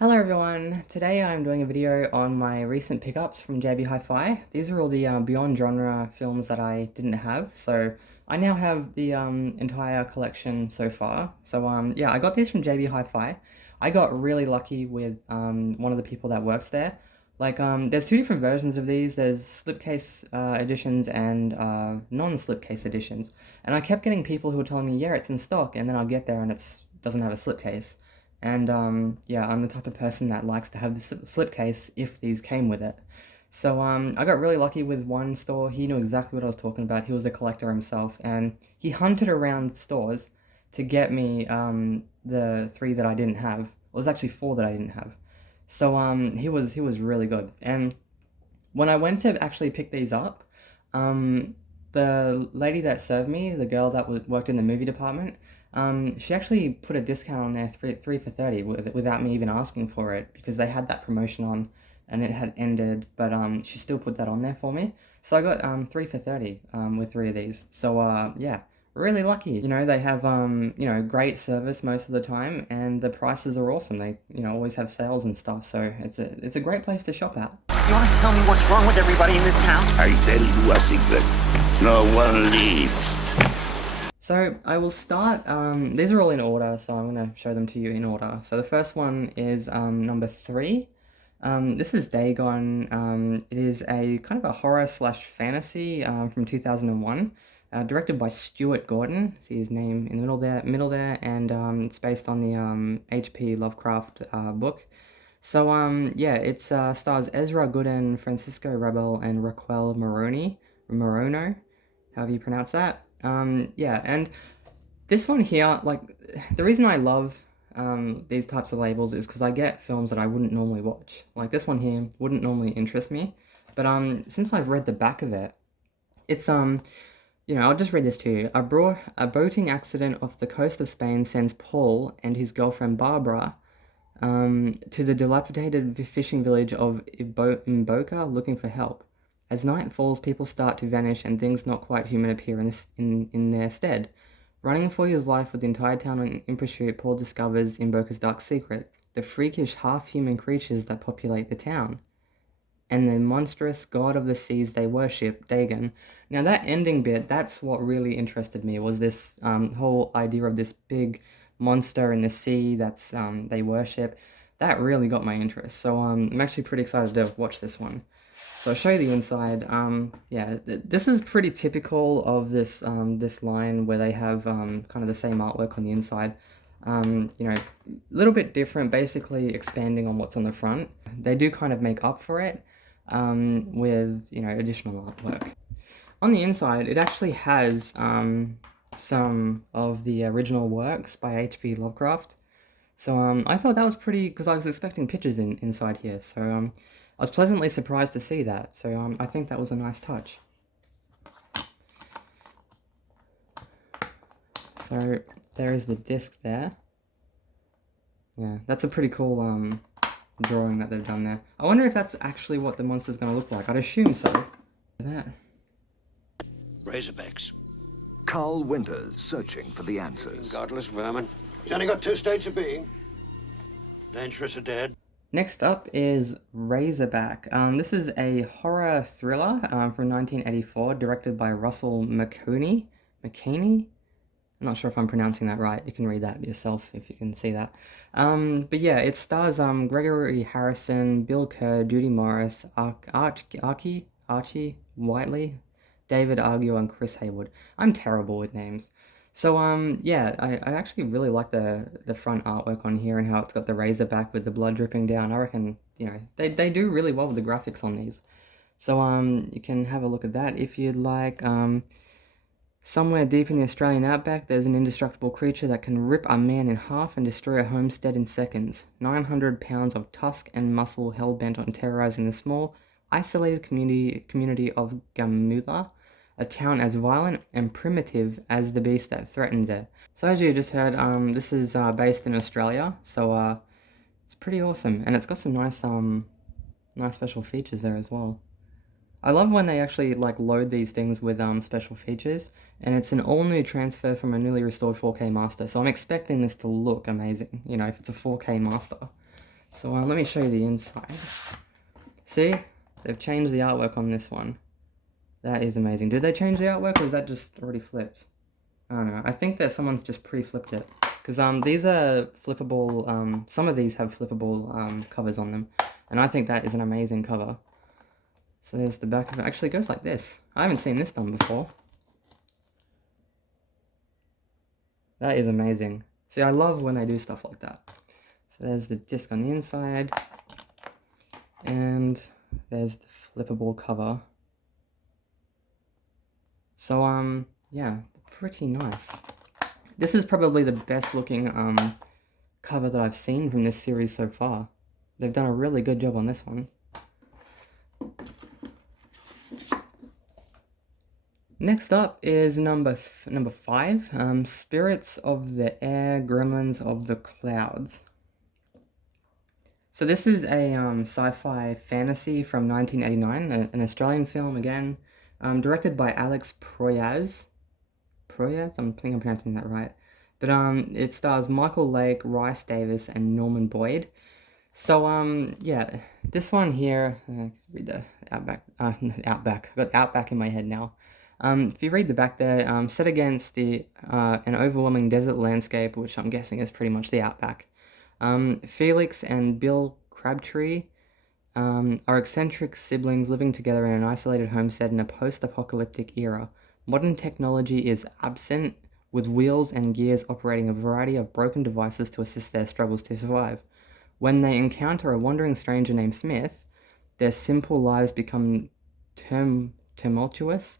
Hello everyone, today I'm doing a video on my recent pickups from JB Hi-Fi. These are all the Beyond Genre films that I didn't have, so I now have the entire collection so far. So yeah, I got these from JB Hi-Fi. I got really lucky with one of the people that works there. There's two different versions of these. There's slipcase editions and non-slipcase editions. And I kept getting people who were telling me, yeah, it's in stock, and then I'll get there and it doesn't have a slipcase. And yeah, I'm the type of person that likes to have the slipcase if these came with it. So I got really lucky with one store. He knew exactly what I was talking about. He was a collector himself, and he hunted around stores to get me the three that I didn't have. It was actually four that I didn't have. So he was really good. And when I went to actually pick these up, the lady that served me, the girl that worked in the movie department, she actually put a discount on there, three for 30, without me even asking for it, because they had that promotion on, and it had ended. But she still put that on there for me, so I got 3 for 30 with three of these. So yeah, really lucky. You know, they have great service most of the time, and the prices are awesome. They always have sales and stuff, so it's a great place to shop at. You want to tell me what's wrong with everybody in this town? I tell you a secret. No one leaves. So I will start, these are all in order, so I'm going to show them to you in order. So the first one is number 3. This is Daegon. It is a kind of a horror slash fantasy from 2001, directed by Stuart Gordon. See his name in the middle there, and it's based on the H.P. Lovecraft book. So yeah, it stars Ezra Gooden, Francisco Rebel, and Raquel Morono, however you pronounce that. Yeah, and this one here, like, the reason I love these types of labels is because I get films that I wouldn't normally watch. Like this one here wouldn't normally interest me, but since I've read the back of it, it's I'll just read this to you. A boating accident off the coast of Spain sends Paul and his girlfriend Barbara to the dilapidated fishing village of Imboca looking for help. As night falls, people start to vanish and things not quite human appear in their stead. Running for his life with the entire town in pursuit, Paul discovers Imboca's dark secret, the freakish half-human creatures that populate the town, and the monstrous god of the seas they worship, Daegon. Now that ending bit, that's what really interested me, was this whole idea of this big monster in the sea that's they worship. That really got my interest, so I'm actually pretty excited to watch this one. So I'll show you the inside. Yeah, this is pretty typical of this this line, where they have kind of the same artwork on the inside. A little bit different, basically expanding on what's on the front. They do kind of make up for it with additional artwork. On the inside, it actually has some of the original works by H.P. Lovecraft. So I thought that was pretty, because I was expecting pictures inside here. So I was pleasantly surprised to see that, so I think that was a nice touch. So there is the disc there. Yeah, that's a pretty cool drawing that they've done there. I wonder if that's actually what the monster's going to look like. I'd assume so. That. Razorbacks. Carl Winters searching for the answers. Godless vermin. He's only got 2 states of being. Dangerous or dead. Next up is Razorback. This is a horror thriller from 1984, directed by Russell McKeaney. I'm not sure if I'm pronouncing that right. You can read that yourself if you can see that. But yeah, it stars Gregory Harrison, Bill Kerr, Judy Morris, Archie Whiteley, David Argio, and Chris Haywood. I'm terrible with names. So yeah, I actually really like the front artwork on here, and how it's got the Razorback with the blood dripping down. I reckon they do really well with the graphics on these. So you can have a look at that if you'd like. Somewhere deep in the Australian outback, there's an indestructible creature that can rip a man in half and destroy a homestead in seconds. 900 pounds of tusk and muscle hell-bent on terrorizing the small, isolated community of Gamula, a town as violent and primitive as the beast that threatens it. So as you just heard, this is based in Australia, so it's pretty awesome, and it's got some nice special features there as well. I love when they actually load these things with special features, and it's an all-new transfer from a newly restored 4K master, so I'm expecting this to look amazing, if it's a 4K master. So let me show you the inside. See, they've changed the artwork on this one. That is amazing. Did they change the artwork, or is that just already flipped? I don't know. I think that someone's just pre-flipped it. Because these are flippable, some of these have flippable covers on them. And I think that is an amazing cover. So there's the back of it. Actually, it goes like this. I haven't seen this done before. That is amazing. See, I love when they do stuff like that. So there's the disc on the inside. And there's the flippable cover. So, yeah, pretty nice. This is probably the best looking cover that I've seen from this series so far. They've done a really good job on this one. Next up is number 5, Spirits of the Air, Gremlins of the Clouds. So this is a sci-fi fantasy from 1989, an Australian film again, directed by Alex Proyas. I think I'm pronouncing that right. But it stars Michael Lake, Rhys Davis, and Norman Boyd. So yeah, this one here, read the Outback. Outback. I've got Outback in my head now. If you read the back there, set against an overwhelming desert landscape, which I'm guessing is pretty much the Outback. Felix and Bill Crabtree are eccentric siblings living together in an isolated homestead in a post-apocalyptic era. Modern technology is absent, with wheels and gears operating a variety of broken devices to assist their struggles to survive. When they encounter a wandering stranger named Smith, their simple lives become tumultuous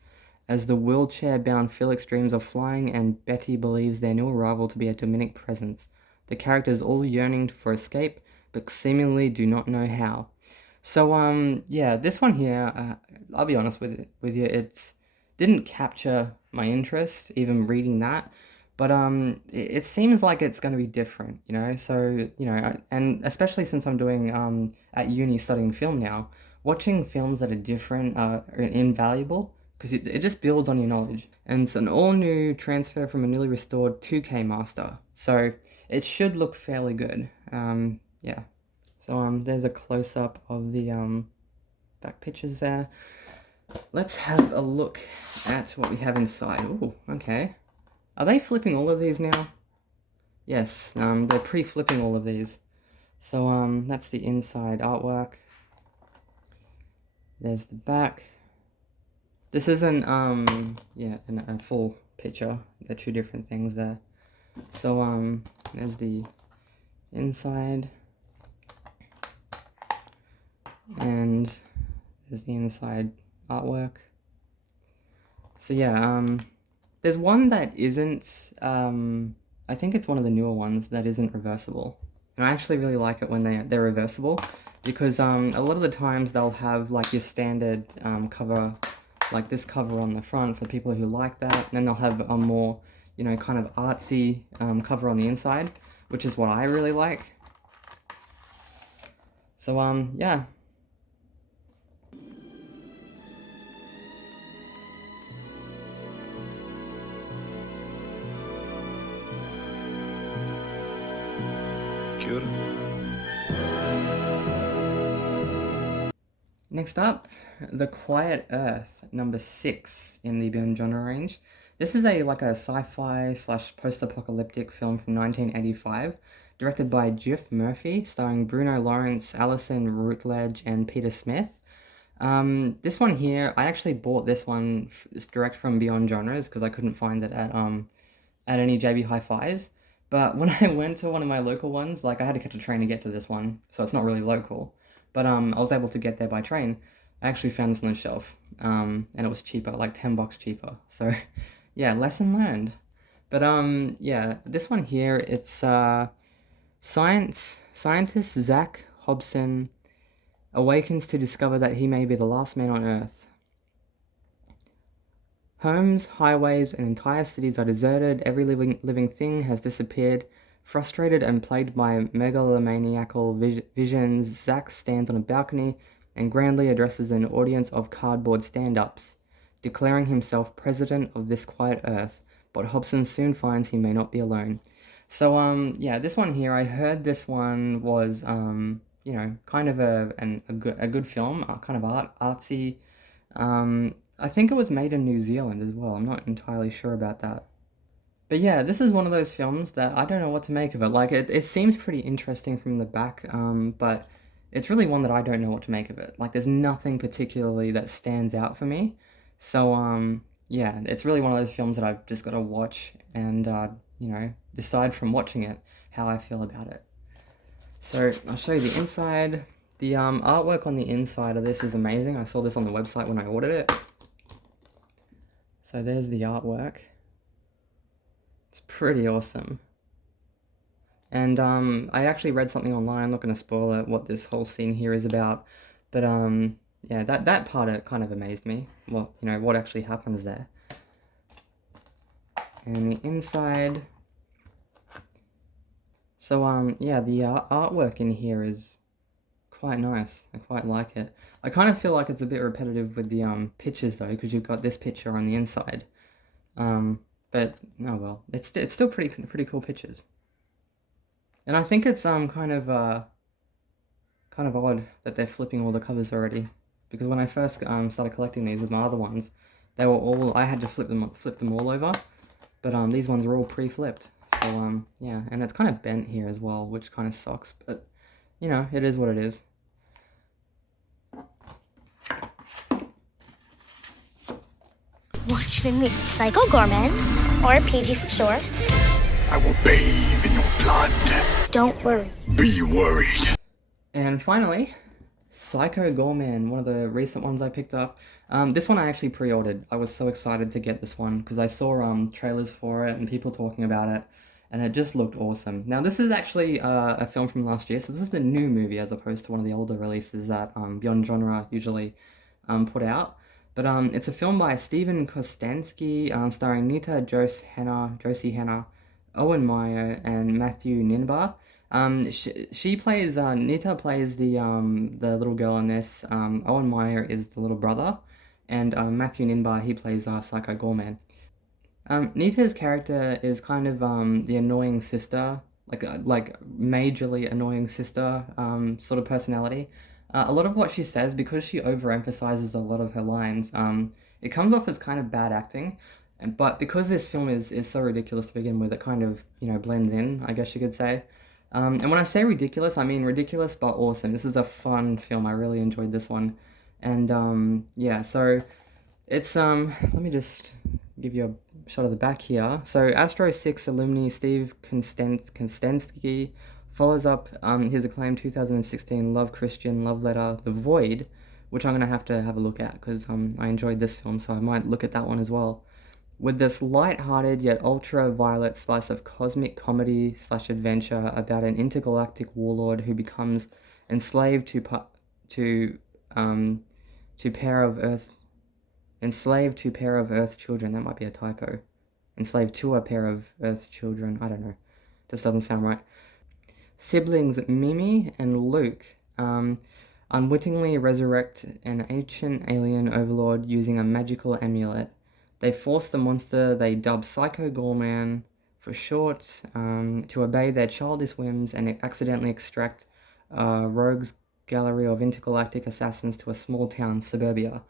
as the wheelchair-bound Felix dreams of flying and Betty believes their new arrival to be a demonic presence. The characters all yearning for escape, but seemingly do not know how. So, yeah, this one here, I'll be honest with you, it didn't capture my interest, even reading that, but it seems like it's going to be different, you know, so, you know, and especially since I'm doing, at uni studying film now, watching films that are different are invaluable, because it just builds on your knowledge, and it's an all-new transfer from a newly restored 2K master, so it should look fairly good. Yeah. So there's a close-up of the back pictures there. Let's have a look at what we have inside. Ooh, okay. Are they flipping all of these now? Yes, they're pre-flipping all of these. So that's the inside artwork. There's the back. This isn't yeah, a full picture. They're two different things there. So there's the inside, and there's the inside artwork. So yeah, there's one that isn't, I think it's one of the newer ones that isn't reversible. And I actually really like it when they're reversible, because a lot of the times they'll have like your standard cover, like this cover on the front for people who like that, and then they'll have a more, you know, kind of artsy cover on the inside, which is what I really like. So yeah. Next up, The Quiet Earth, number 6 in the Beyond genre range. This is like a sci-fi / post-apocalyptic film from 1985, directed by Geoff Murphy, starring Bruno Lawrence, Alison Routledge, and Peter Smith. This one here, I actually bought this one direct from Beyond Genres because I couldn't find it at any JB Hi-Fis. But when I went to one of my local ones, like I had to catch a train to get to this one, so it's not really local. But I was able to get there by train. I actually found this on the shelf, and it was cheaper, like $10 cheaper. So, yeah, lesson learned. But yeah, this one here, it's scientist Zach Hobson awakens to discover that he may be the last man on Earth. Homes, highways, and entire cities are deserted. Every living thing has disappeared. Frustrated and plagued by megalomaniacal visions, Zack stands on a balcony and grandly addresses an audience of cardboard stand-ups, declaring himself president of this quiet earth, but Hobson soon finds he may not be alone. So yeah, this one here, I heard this one was you know, kind of a good film, kind of artsy. I think it was made in New Zealand as well. I'm not entirely sure about that. But yeah, this is one of those films that I don't know what to make of it. Like it seems pretty interesting from the back, but it's really one that I don't know what to make of it. Like there's nothing particularly that stands out for me. So yeah, it's really one of those films that I've just got to watch and you know, decide from watching it how I feel about it. So I'll show you the inside. The artwork on the inside of this is amazing. I saw this on the website when I ordered it. So there's the artwork. It's pretty awesome. And I actually read something online, I'm not going to spoil it, what this whole scene here is about. But yeah, that part it kind of amazed me. Well, you know, what actually happens there. And the inside. So yeah, the artwork in here is quite nice. I quite like it. I kind of feel like it's a bit repetitive with the pictures though, because you've got this picture on the inside. But oh well, it's still pretty cool pictures. And I think it's kind of odd that they're flipping all the covers already, because when I first started collecting these with my other ones, they were all, I had to flip them all over, but these ones were all pre-flipped. So yeah, and it's kind of bent here as well, which kind of sucks, but you know, it is what it is. Watch them meet Psycho Goreman, or PG for short. I will bathe in your blood. Don't worry. Be worried. And finally, Psycho Goreman, one of the recent ones I picked up. This one I actually pre-ordered. I was so excited to get this one because I saw trailers for it and people talking about it, and it just looked awesome. Now this is actually a film from last year, so this is the new movie as opposed to one of the older releases that Beyond Genre usually put out. But it's a film by Steven Kostanski, starring Nita Josie Henna, Owen Meyer, and Matthew Ninbar. She plays Nita plays the little girl in this. Owen Meyer is the little brother, and Matthew Ninbar, he plays Psycho Goreman. Nita's character is kind of the annoying sister, like majorly annoying sister sort of personality. A lot of what she says, because she overemphasizes a lot of her lines, it comes off as kind of bad acting. But because this film is so ridiculous to begin with, it kind of, you know, blends in, I guess you could say. And when I say ridiculous, I mean ridiculous but awesome. This is a fun film. I really enjoyed this one. And yeah, so it's let me just give you a shot of the back here. So Astro 6 alumni Steve Konstanski follows up his acclaimed 2016 Love Christian love letter, The Void, which I'm going to have a look at because I enjoyed this film, so I might look at that one as well. With this light-hearted yet ultra-violet slice of cosmic comedy/adventure about an intergalactic warlord who becomes enslaved to pair of Earth's children. That might be a typo. Enslaved to a pair of Earth's children. I don't know. Just doesn't sound right. Siblings Mimi and Luke unwittingly resurrect an ancient alien overlord using a magical amulet. They force the monster they dub Psycho Goreman for short to obey their childish whims and accidentally extract rogues gallery of intergalactic assassins to a small town suburbia.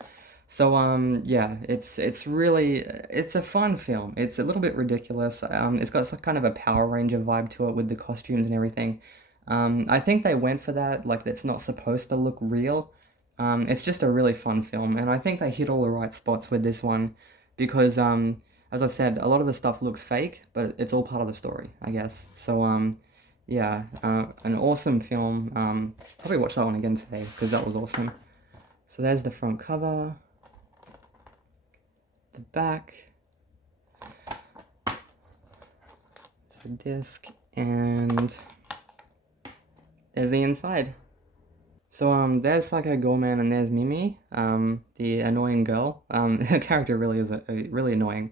So yeah, it's a fun film. It's a little bit ridiculous. It's got some kind of a Power Ranger vibe to it with the costumes and everything. I think they went for that, like it's not supposed to look real. It's just a really fun film, and I think they hit all the right spots with this one because as I said, a lot of the stuff looks fake, but it's all part of the story, I guess. So yeah, an awesome film. Probably watch that one again today because that was awesome. So there's the front cover. The back, the disc, and there's the inside. So there's Psycho Goreman and there's Mimi, the annoying girl. Her character really is really annoying,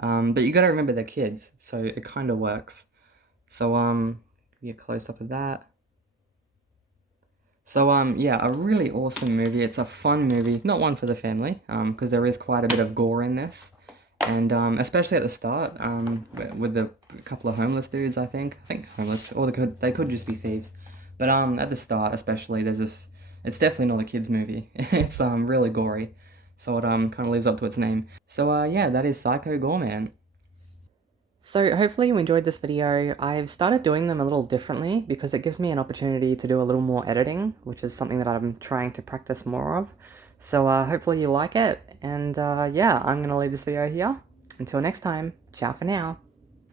but you got to remember they're kids, so it kind of works. So get a close up of that. So yeah, a really awesome movie. It's a fun movie, not one for the family, because there is quite a bit of gore in this, and especially at the start, with the a couple of homeless dudes, I think. Homeless, or they could just be thieves. But at the start especially, there's this. It's definitely not a kids movie. It's really gory, so it kind of lives up to its name. So yeah, that is Psycho Goreman. So hopefully you enjoyed this video. I've started doing them a little differently because it gives me an opportunity to do a little more editing, which is something that I'm trying to practice more of. So hopefully you like it, and yeah, I'm gonna leave this video here. Until next time, ciao for now.